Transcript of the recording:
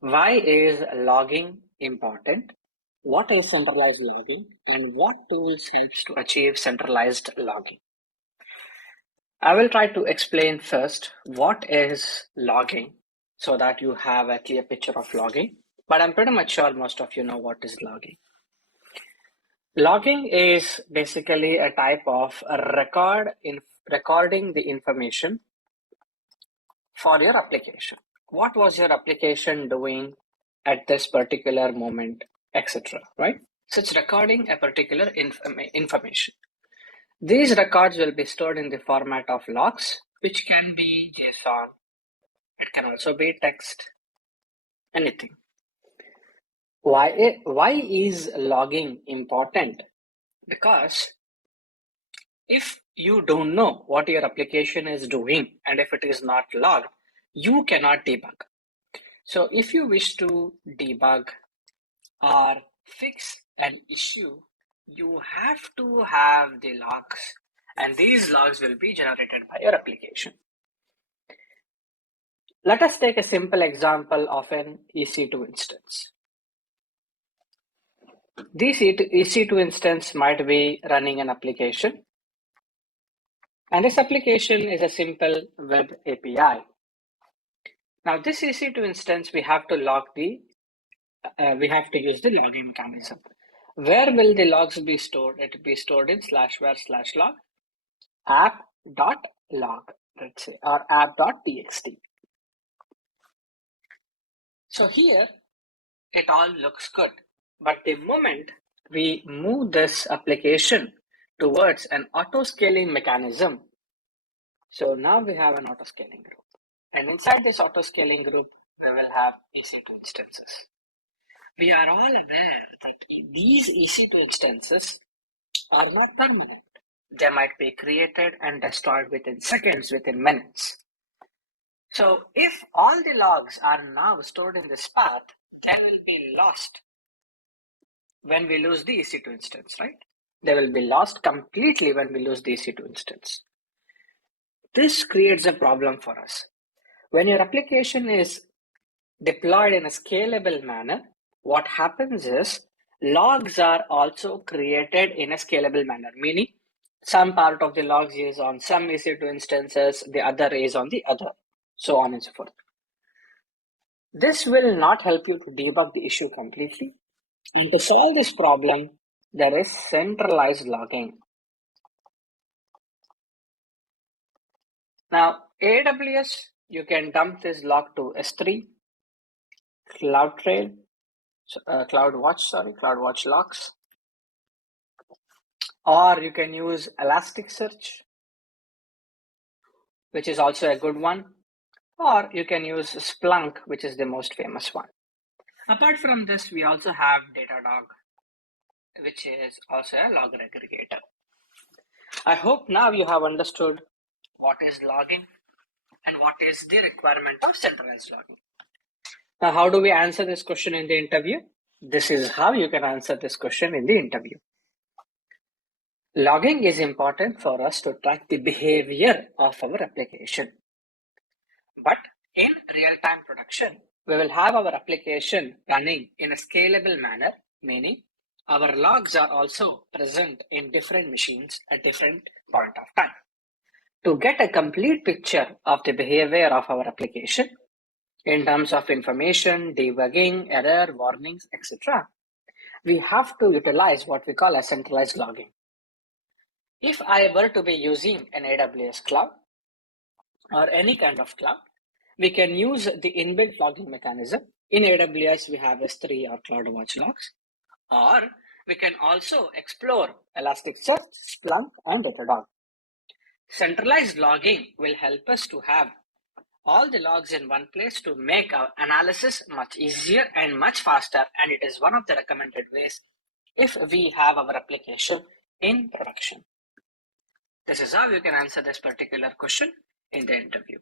Why is logging important? What is centralized logging and what tools helps to achieve centralized logging? I will try to explain first what is logging so that you have a clear picture of logging, but I'm pretty much sure most of you know what is logging. Logging is basically a type of recording the information for your application. What was your application doing at this particular moment, etc. Right? So it's recording a particular information. These records will be stored in the format of logs, which can be JSON. It can also be text, anything. Why is logging important? Because if you don't know what your application is doing and if it is not logged, you cannot debug. So if you wish to debug or fix an issue, you have to have the logs, and these logs will be generated by your application. Let us take a simple example of an EC2 instance. This EC2 instance might be running an application, and this application is a simple web API. Now this EC2 instance, we have to we have to use the logging mechanism. Where will the logs be stored? It will be stored in /var/log app.log, let's say, or app.txt. So here it all looks good, but the moment we move this application towards an auto-scaling mechanism, so now we have an auto-scaling group, and inside this auto-scaling group we will have EC2 instances. We are all aware that these EC2 instances are not permanent. They might be created and destroyed within seconds, within minutes. So if all the logs are now stored in this path, they will be lost when we lose the EC2 instance, right? They will be lost completely when we lose the EC2 instance. This creates a problem for us. When your application is deployed in a scalable manner, what happens is logs are also created in a scalable manner, meaning some part of the logs is on some EC2 instances, the other is on the other, so on and so forth. This will not help you to debug the issue completely. And to solve this problem, there is centralized logging. Now, AWS, you can dump this log to S3, CloudWatch logs, or you can use Elasticsearch, which is also a good one, or you can use Splunk, which is the most famous one. Apart from this, we also have Datadog, which is also a log aggregator. I hope now you have understood what is logging and what is the requirement of centralized logging. Now, how do we answer this question in the interview? This is how you can answer this question in the interview. Logging is important for us to track the behavior of our application. But in real-time production, we will have our application running in a scalable manner, meaning our logs are also present in different machines at different point of time. To get a complete picture of the behavior of our application in terms of information, debugging, error, warnings, etc., we have to utilize what we call a centralized logging. If I were to be using an AWS cloud or any kind of cloud, we can use the inbuilt logging mechanism. In AWS, we have S3 or CloudWatch logs, or we can also explore Elasticsearch, Splunk, and Datadog. Centralized logging will help us to have all the logs in one place to make our analysis much easier and much faster, and it is one of the recommended ways if we have our application in production. This is how you can answer this particular question in the interview.